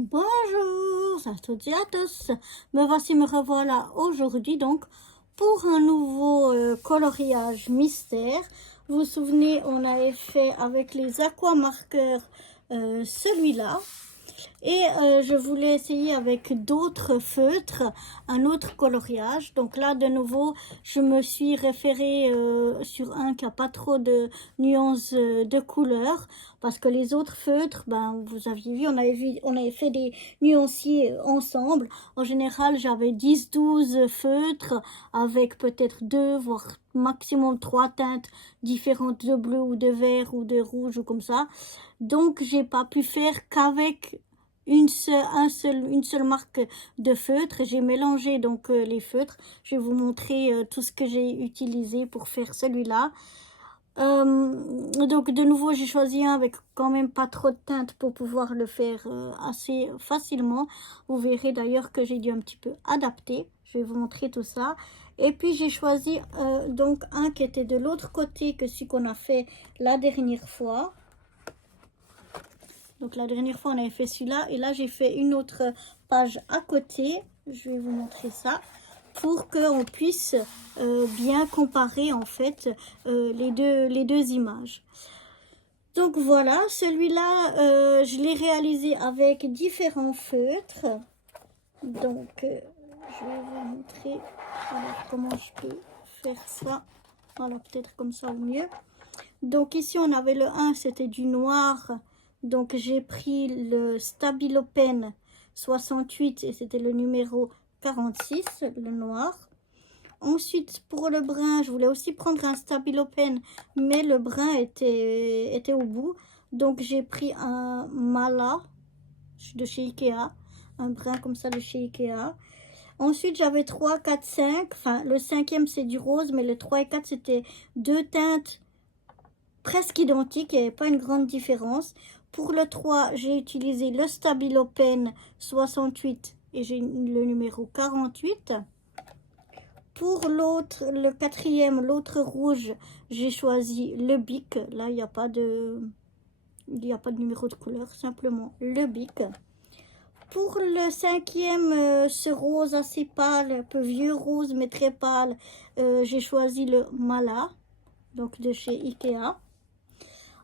Bonjour à toutes et à tous. Me revoilà aujourd'hui donc pour un nouveau coloriage mystère. Vous vous souvenez, on avait fait avec les aquamarqueurs celui-là. Et je voulais essayer avec d'autres feutres, un autre coloriage. Donc là, de nouveau, je me suis référée sur un qui n'a pas trop de nuances de couleurs. Parce que les autres feutres, ben, vous aviez vu, on avait fait des nuanciers ensemble. En général, j'avais 10-12 feutres avec peut-être 2, voire maximum 3 teintes différentes de bleu ou de vert ou de rouge ou comme ça. Donc, j'ai pas pu faire qu'avec une seule marque de feutre. J'ai mélangé donc les feutres. Je vais vous montrer tout ce que j'ai utilisé pour faire celui-là. Donc de nouveau j'ai choisi un avec quand même pas trop de teinte pour pouvoir le faire assez facilement. Vous verrez d'ailleurs que j'ai dû un petit peu adapter. Je vais vous montrer tout ça. Et puis j'ai choisi donc un qui était de l'autre côté que celui qu'on a fait la dernière fois. Donc la dernière fois on avait fait celui-là et là j'ai fait une autre page à côté. Je vais vous montrer ça pour qu'on puisse bien comparer en fait les deux images. Donc voilà, celui-là je l'ai réalisé avec différents feutres. Donc je vais vous montrer alors, comment je peux faire ça. Voilà, peut-être comme ça ou mieux. Donc ici on avait le 1, c'était du noir. Donc j'ai pris le Stabilo Pen 68 et c'était le numéro 46, le noir. Ensuite pour le brun, je voulais aussi prendre un Stabilo Pen, mais le brun était au bout. Donc j'ai pris un Mala de chez Ikea, un brun comme ça de chez Ikea. Ensuite j'avais 3, 4, 5, enfin le cinquième c'est du rose, mais le 3 et 4 c'était deux teintes presque identiques, il n'y avait pas une grande différence. Pour le 3, j'ai utilisé le Stabilo Pen 68 et j'ai le numéro 48. Pour l'autre, le quatrième, l'autre rouge, j'ai choisi le Bic. Là, il n'y a pas de numéro de couleur, simplement le Bic. Pour le cinquième, ce rose assez pâle, un peu vieux rose mais très pâle, j'ai choisi le Mala, donc de chez Ikea.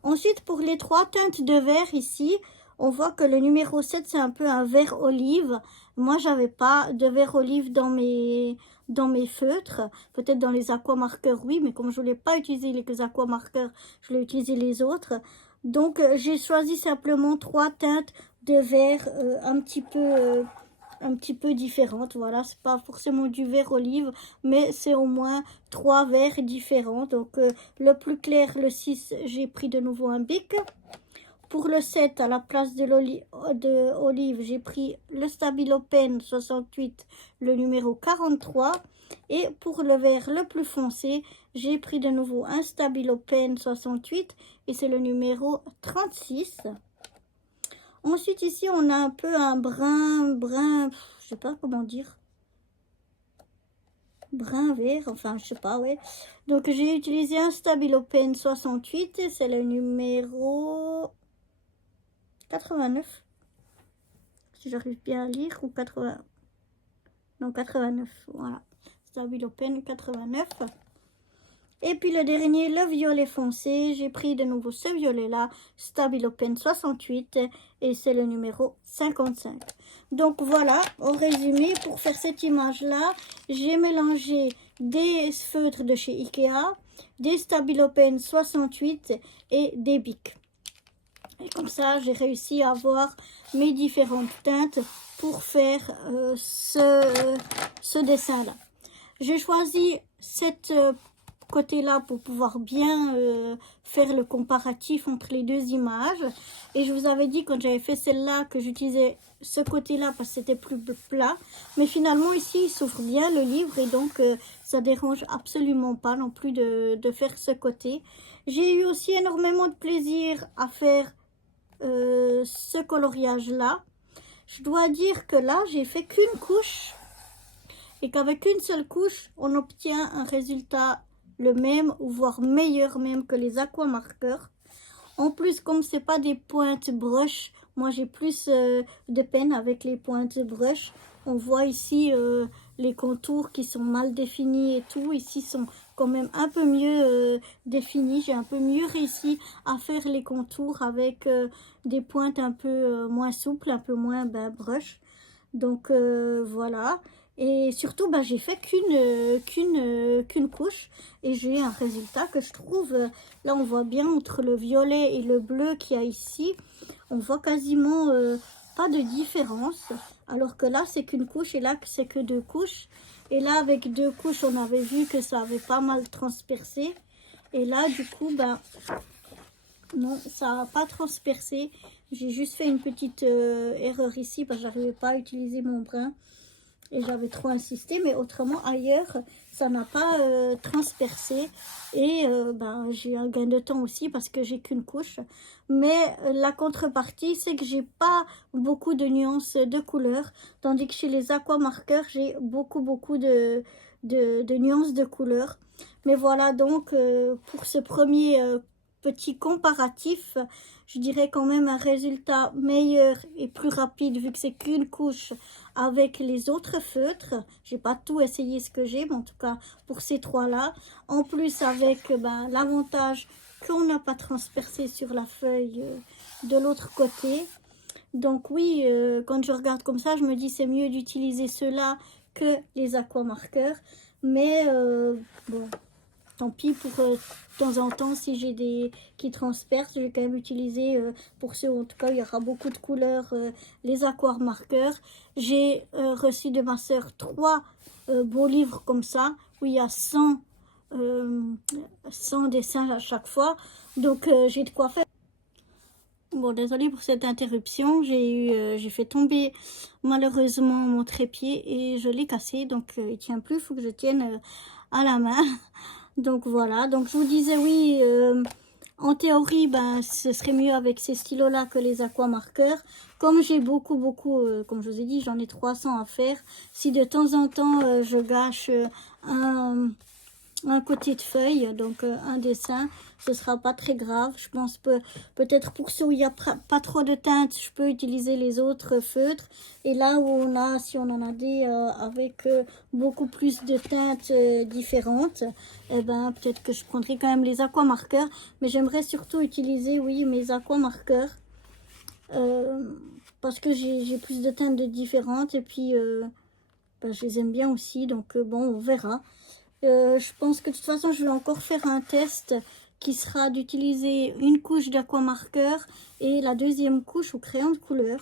Ensuite, pour les trois teintes de vert ici, on voit que le numéro 7, c'est un peu un vert olive. Moi, j'avais pas de vert olive dans mes feutres. Peut-être dans les aquamarqueurs, oui, mais comme je voulais pas utiliser les aquamarqueurs, je voulais utiliser les autres. Donc, j'ai choisi simplement trois teintes de vert un petit peu différentes. Voilà, c'est pas forcément du vert olive, mais c'est au moins trois verts différents. Donc le plus clair, le 6, j'ai pris de nouveau un Bic. Pour le 7, à la place de olive, j'ai pris le Stabilo Pen 68, le numéro 43. Et pour le vert le plus foncé, j'ai pris de nouveau un Stabilo Pen 68 et c'est le numéro 36. Ensuite, ici, on a un peu un brun, je sais pas comment dire. Brun vert, enfin, je sais pas, ouais. Donc, j'ai utilisé un Stabilo Pen 68, c'est le numéro 89. Si j'arrive bien à lire, ou 80. Non, 89, voilà. Stabilo Pen 89. Et puis le dernier, le violet foncé, j'ai pris de nouveau ce violet-là, Stabilo Pen 68, et c'est le numéro 55. Donc voilà, en résumé, pour faire cette image-là, j'ai mélangé des feutres de chez Ikea, des Stabilo Pen 68 et des Bic. Et comme ça, j'ai réussi à avoir mes différentes teintes pour faire ce dessin-là. J'ai choisi cette côté-là pour pouvoir bien faire le comparatif entre les deux images. Et je vous avais dit quand j'avais fait celle-là que j'utilisais ce côté-là parce que c'était plus plat. Mais finalement ici il s'ouvre bien le livre et donc ça dérange absolument pas non plus de faire ce côté. J'ai eu aussi énormément de plaisir à faire ce coloriage-là. Je dois dire que là j'ai fait qu'une couche et qu'avec une seule couche on obtient un résultat le même ou voire meilleur même que les aquamarqueurs. En plus, comme c'est pas des pointes brush, Moi, j'ai plus de peine avec les pointes de brush. On voit ici les contours qui sont mal définis et tout. Ici, sont quand même un peu mieux définis. J'ai un peu mieux réussi à faire les contours avec des pointes un peu moins souples, un peu moins brush. Donc voilà. Et surtout, j'ai fait qu'une couche et j'ai un résultat que je trouve, là on voit bien entre le violet et le bleu qu'il y a ici, on voit quasiment pas de différence, alors que là c'est qu'une couche et là c'est que deux couches. Et là avec deux couches on avait vu que ça avait pas mal transpercé. Et là du coup, non, ça n'a pas transpercé. J'ai juste fait une petite erreur ici parce que j'arrivais pas à utiliser mon brin. Et j'avais trop insisté, mais autrement ailleurs ça n'a pas transpercé. Et j'ai eu un gain de temps aussi parce que j'ai qu'une couche. Mais la contrepartie c'est que j'ai pas beaucoup de nuances de couleurs, tandis que chez les aquamarqueurs j'ai beaucoup de nuances de couleurs. Mais voilà, donc pour ce premier petit comparatif, je dirais quand même un résultat meilleur et plus rapide vu que c'est qu'une couche avec les autres feutres. J'ai pas tout essayé ce que j'ai, mais en tout cas pour ces trois là, en plus avec l'avantage qu'on n'a pas transpercé sur la feuille de l'autre côté. Donc oui, quand je regarde comme ça, je me dis c'est mieux d'utiliser ceux-là que les aquamarqueurs. Mais bon, tant pis pour de temps en temps, si j'ai des qui transpercent, je vais quand même utiliser, pour ceux en tout cas il y aura beaucoup de couleurs, les aquamarqueurs. J'ai reçu de ma soeur 3 beaux livres comme ça, où il y a 100 dessins à chaque fois. Donc j'ai de quoi faire. Bon, désolée pour cette interruption, j'ai fait tomber malheureusement mon trépied et je l'ai cassé, donc il tient plus, il faut que je tienne à la main. Donc voilà, donc je vous disais oui, en théorie, ce serait mieux avec ces stylos-là que les aquamarqueurs. Comme j'ai beaucoup, comme je vous ai dit, j'en ai 300 à faire. Si de temps en temps, je gâche un côté de feuille, donc un dessin, ce sera pas très grave. Je pense peut-être pour ceux où il n'y a pas trop de teintes, je peux utiliser les autres feutres. Et là où si on en a des avec beaucoup plus de teintes différentes, peut-être que je prendrai quand même les aquamarqueurs. Mais j'aimerais surtout utiliser, oui, mes aquamarqueurs. Parce que j'ai plus de teintes différentes et puis je les aime bien aussi. Donc bon, on verra. Je pense que de toute façon, je vais encore faire un test qui sera d'utiliser une couche d'aquamarqueur et la deuxième couche au crayon de couleur.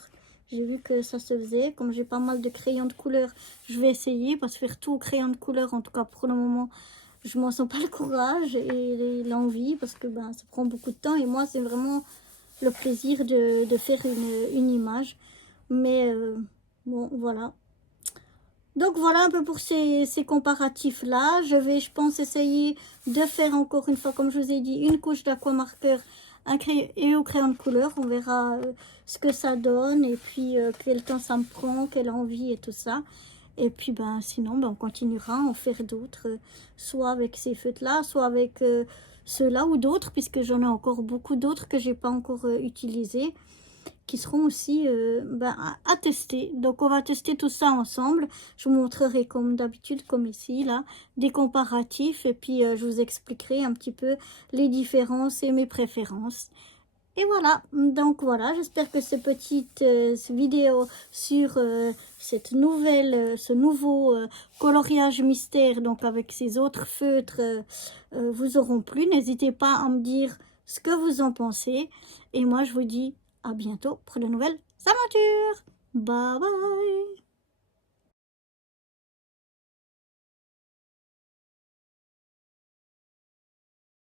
J'ai vu que ça se faisait. Comme j'ai pas mal de crayons de couleur, je vais essayer. Parce que faire tout au crayon de couleur, en tout cas pour le moment, je m'en sens pas le courage et l'envie. Parce que ça prend beaucoup de temps. Et moi, c'est vraiment le plaisir de faire une image. Mais bon, voilà. Donc voilà un peu pour ces comparatifs là. Je vais, je pense, essayer de faire encore une fois, comme je vous ai dit, une couche d'aquamarqueur et au crayon de couleur. On verra ce que ça donne et puis quel temps ça me prend, quelle envie et tout ça. Et puis sinon on continuera à en faire d'autres, soit avec ces feutres là, soit avec ceux-là ou d'autres, puisque j'en ai encore beaucoup d'autres que j'ai pas encore utilisés, qui seront aussi à tester. Donc on va tester tout ça ensemble. Je vous montrerai comme d'habitude, comme ici là, des comparatifs et puis je vous expliquerai un petit peu les différences et mes préférences. Et voilà, donc voilà, j'espère que cette petite vidéo sur ce nouveau coloriage mystère, donc avec ces autres feutres, vous auront plu. N'hésitez pas à me dire ce que vous en pensez. Et moi, je vous dis à bientôt pour de nouvelles aventures. Bye bye.